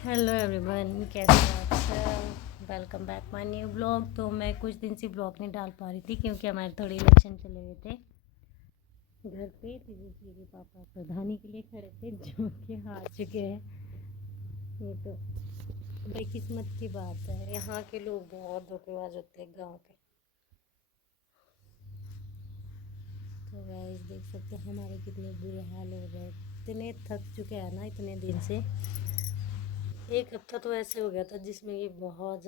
Hello everyone, कैसे हो आप सब। Welcome back my new blog. तो मैं कुछ दिन से ब्लॉग नहीं डाल पा रही थी क्योंकि हमारे थोड़े इलेक्शन चले हुए थे घर पे। तेजस्वी के पापा प्रधानी के लिए खड़े थे जो कि हार चुके हैं। ये तो बेकिस्मत की बात है। यहाँ के लोग बहुत धोखेबाज होते हैं गाँव के। तो गाइस देख सकते हैं हमारे कितने बुरे हाल हो रहे हैं। इतने थक चुके हैं ना इतने दिन से। एक हफ्ता तो ऐसे हो गया था जिसमें ये बहुत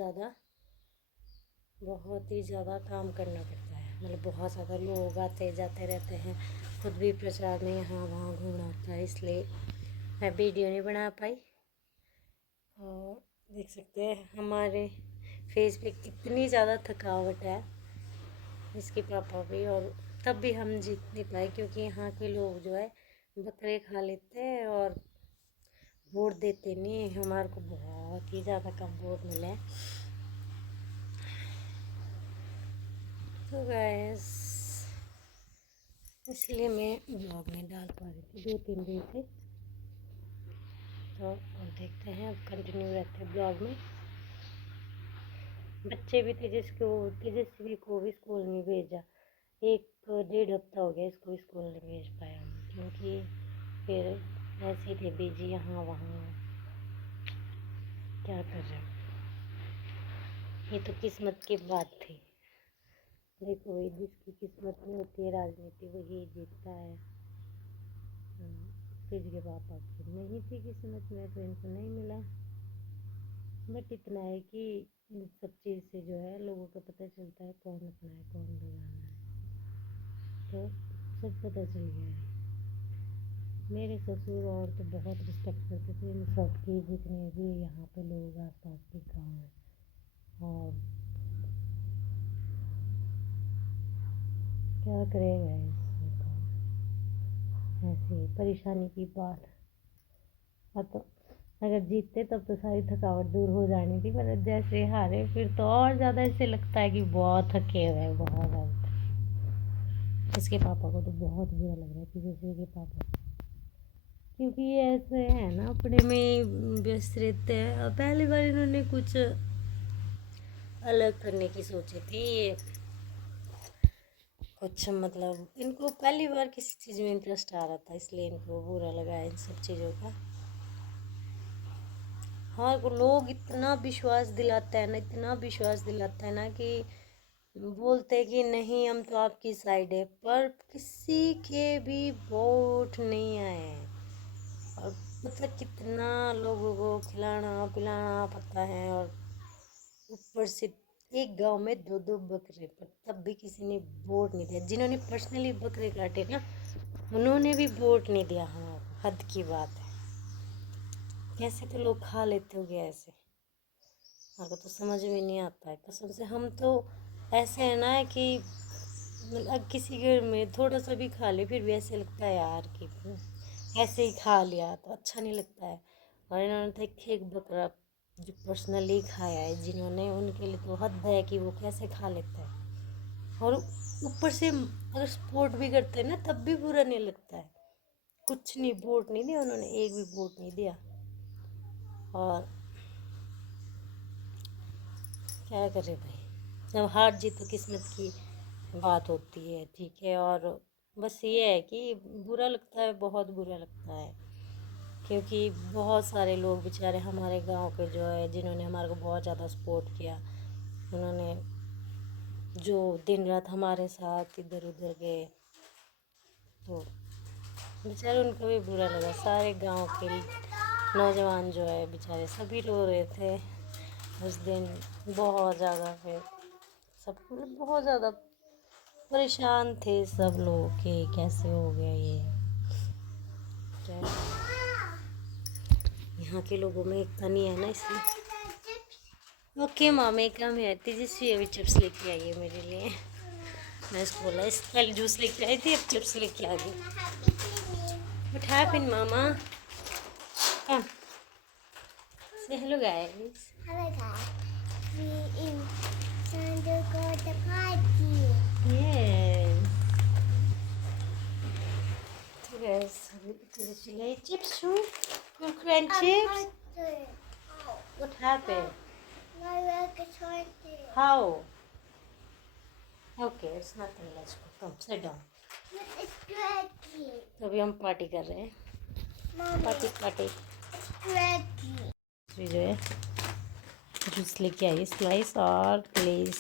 ही ज़्यादा काम करना पड़ता है। मतलब बहुत ज़्यादा लोग आते जाते रहते हैं। खुद भी प्रचार में यहाँ वहाँ घूमना होता है, इसलिए मैं वीडियो नहीं बना पाई। और देख सकते हैं हमारे फेस पे कितनी ज़्यादा थकावट है, इसके पापा भी। और तब भी हम जीत नहीं पाए क्योंकि यहाँ के लोग जो है बकरे खा लेते हैं और वोट देते नहीं। हमारे को बहुत ही ज़्यादा कम वोट मिले हैं। तो गैस इसलिए मैं ब्लॉग नहीं डाल पा रही थी 2-3 दिन से। तो अब देखते हैं, अब कंटिन्यू रहते हैं ब्लॉग में। बच्चे भी तेजस्वी को भी स्कूल में भेजा। 1-1.5 हफ्ता हो गया इसको स्कूल नहीं भेज पाया हम, क्योंकि फिर ऐसे ही थे बिजी यहाँ वहाँ। क्या कर रहे हो, ये तो किस्मत की बात थी। देखो भाई, जिसकी किस्मत में होती है राजनीति वही जीतता है। फिर के पापा की नहीं थी किस्मत में तो इनको नहीं मिला। बट इतना है कि इन सब चीज़ से जो है लोगों को पता चलता है कौन अपना है कौन बेगाना है। तो सब पता चल गया है। मेरे ससुर और तो बहुत रिस्पेक्ट करते थे इन सब की, जितने भी यहाँ पे लोग आस पास के गाँव हैं। और क्या करेगा इसमें, ऐसी परेशानी की बात। अब तो अगर जीतते तब तो सारी थकावट दूर हो जानी थी, पर जैसे हारे फिर तो और ज़्यादा ऐसे लगता है कि बहुत थके हुए हैं, बहुत ज़्यादा। इसके पापा को तो बहुत बुरा लग रहा है, तेजस्वी के पापा, क्योंकि ये ऐसे है ना अपने में व्यस्त रहते हैं। और पहली बार इन्होंने कुछ अलग करने की सोची थी। ये कुछ मतलब इनको पहली बार किसी चीज़ में इंटरेस्ट आ रहा था, इसलिए इनको बुरा लगा इन सब चीज़ों का। हाँ, वो लोग इतना विश्वास दिलाता है ना, इतना विश्वास दिलाता है ना कि बोलते हैं कि नहीं हम तो आपकी साइड है, पर किसी के भी वोट नहीं आए हैं। और मतलब कितना लोगों को खिलाना पिलाना पड़ता है। और ऊपर से एक गांव में 2-2 बकरे, पर तब भी किसी ने वोट नहीं दिया। जिन्होंने पर्सनली बकरे काटे ना उन्होंने भी वोट नहीं दिया हमारे। हद की बात है। कैसे तो लोग खा लेते हो गया ऐसे, मेरे को तो समझ में नहीं आता है कसम से। हम तो ऐसे है ना कि मतलब किसी घर में थोड़ा सा भी खा ले फिर भी ऐसे लगता है यार कि ऐसे ही खा लिया तो अच्छा नहीं लगता है। और इन्होंने तो एक बकरा जो पर्सनली खाया है जिन्होंने, उनके लिए तो हद है कि वो कैसे खा लेता है। और ऊपर से अगर सपोर्ट भी करते हैं ना तब भी बुरा नहीं लगता है। कुछ नहीं, वोट नहीं दिया उन्होंने, एक भी वोट नहीं दिया। और क्या करे भाई, जब हार जीत तो किस्मत की बात होती है, ठीक है। और बस ये है कि बुरा लगता है, बहुत बुरा लगता है, क्योंकि बहुत सारे लोग बेचारे हमारे गांव के जो है जिन्होंने हमारे को बहुत ज़्यादा सपोर्ट किया, उन्होंने जो दिन रात हमारे साथ इधर उधर गए, तो बेचारे उनको भी बुरा लगा। सारे गांव के नौजवान जो है बेचारे सभी रो रहे थे उस दिन बहुत ज़्यादा। फिर सब मतलब बहुत ज़्यादा परेशान थे सब लोग कि कैसे हो गया ये। क्या यहाँ के लोगों में एकता नहीं है ना, इसलिए। ओके मामे कम है, तेजस्वी अभी चिप्स लेके आई है मेरे लिए। मैं इसको बोला इस पहले जूस लेके आई थी, अब चिप्स लेके आ गई। व्हाट हैपेंड मामा, कम से hello guys. Hello guys, we in Sandalwood party. Yes, तो गाइस तेजस्वी लाई chips, Kurkure and chips. What happened? My leg is hurting. How? Okay, it's nothing. Let's go. Come, sit down. It's scratchy. तो अभी हम party कर रहे हैं. Mommy, party party. it's scratchy. जो है जूस लेके आई, स्लाइस और place.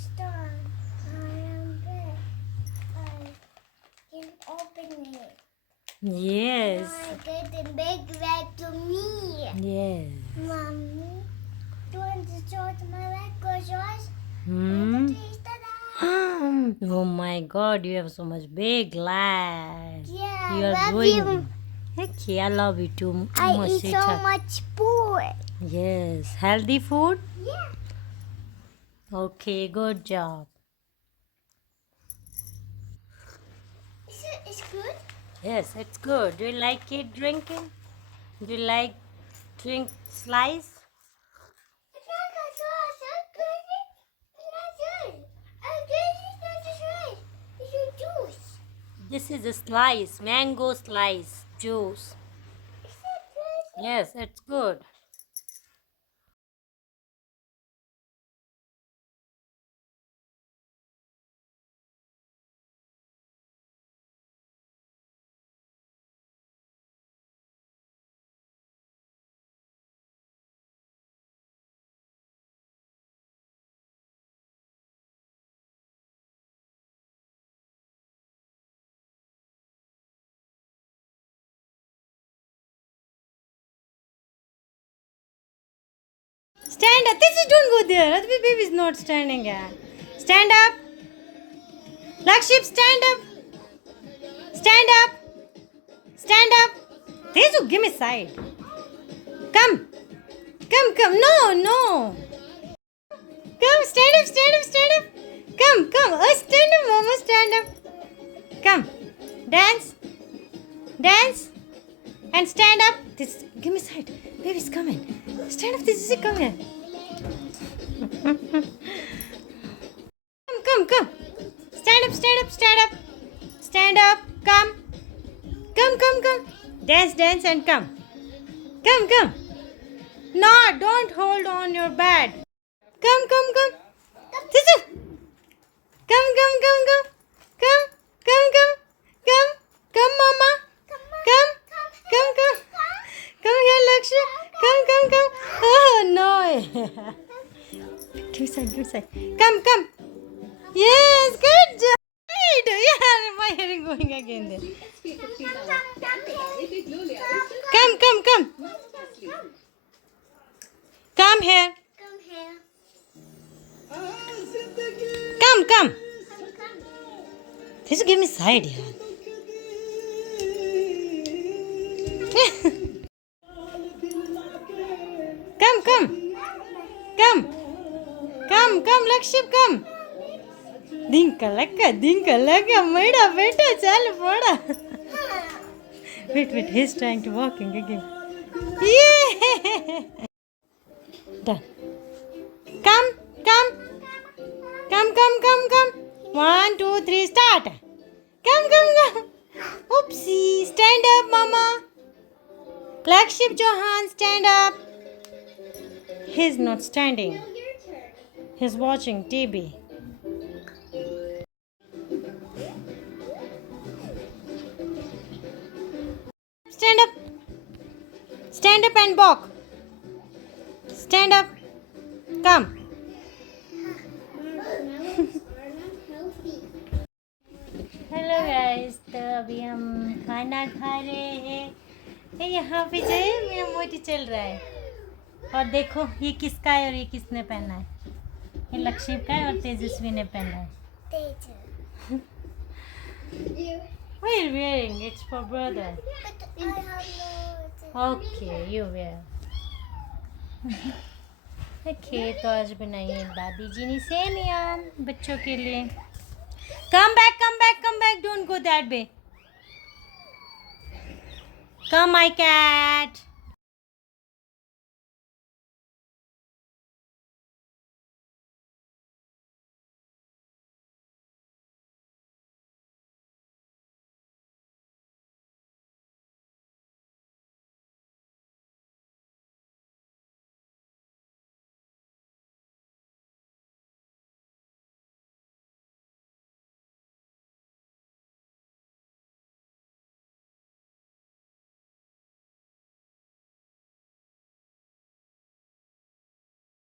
Stop. I am big. I can open it. Yes. I get a big leg to me. Yes. Mommy, do you want to show to my leg go yours? Hmm. Ta-da! Oh my God! You have so much big legs. Yeah, You are I love growing. you. Okay, I love you too. I my eat so sweetheart. much food. Yes, healthy food. Yeah. Okay, good job. It's good. Yes, it's good. Do you like it drinking? Do you like drink slice? It's not good. It's good. It's not good. It's not just right. It's a juice. This is a slice, mango slice juice. It's not good. Yes, it's good. Stand up. This is don't go there. Advi baby is not standing here. Stand up. Lakship, stand up. Stand up. Stand up. Teju, give me side. Come. Come, come. No, no. Come, stand up, stand up, stand up. Come, come. Oh, stand up, Mama, stand up. Come. Dance. Dance. And stand up. This, give me side. Baby's coming. Stand up, this is coming. Come, come. Stand up, stand up, stand up. Stand up. Come. Come, come, come. Dance, dance, and come. Come, come. No, don't hold on your bed. Come, come, come. Sisu. Come, come, come, come. Come, come, come. Come, come, Mama. Come, come, come. Come here, Lakshya. Come, come, come. Oh, no. Good side, good side. Come, come. Yes, good job. Right. Yeah, my hair is going again there. Come, come, come. Come here. Come here. Come, come. Just give me side here. Come, come. Come. Come, come, Lakship, come. Dinka laka, maida, beta, chal, poda. Wait, he's trying to walking again. Yeah. Done. Come, come. Come, come, come, come. 1, 2, 3, start. Come, come, come. Oopsie. Stand up, Mama. Lakship Johan, stand up. He's not standing. He's watching TV. Stand up. Stand up and walk. Stand up. Come. Hello guys, तो अभी हम खाना खा रहे हैं. यहाँ पे जो है मेरा मोटी चल रहा है. और देखो ये किसका है और ये किसने पहना है. ये लक्ष्मी का है और तेजस्वी ने पहना है. What are you wearing? It's for brother. But I have no. Okay, you wear. Okay, तो आज बनाई है दादी जी ने सेमिया बच्चों के लिए. Come back, come back, come back. Don't go that way. Come, my cat.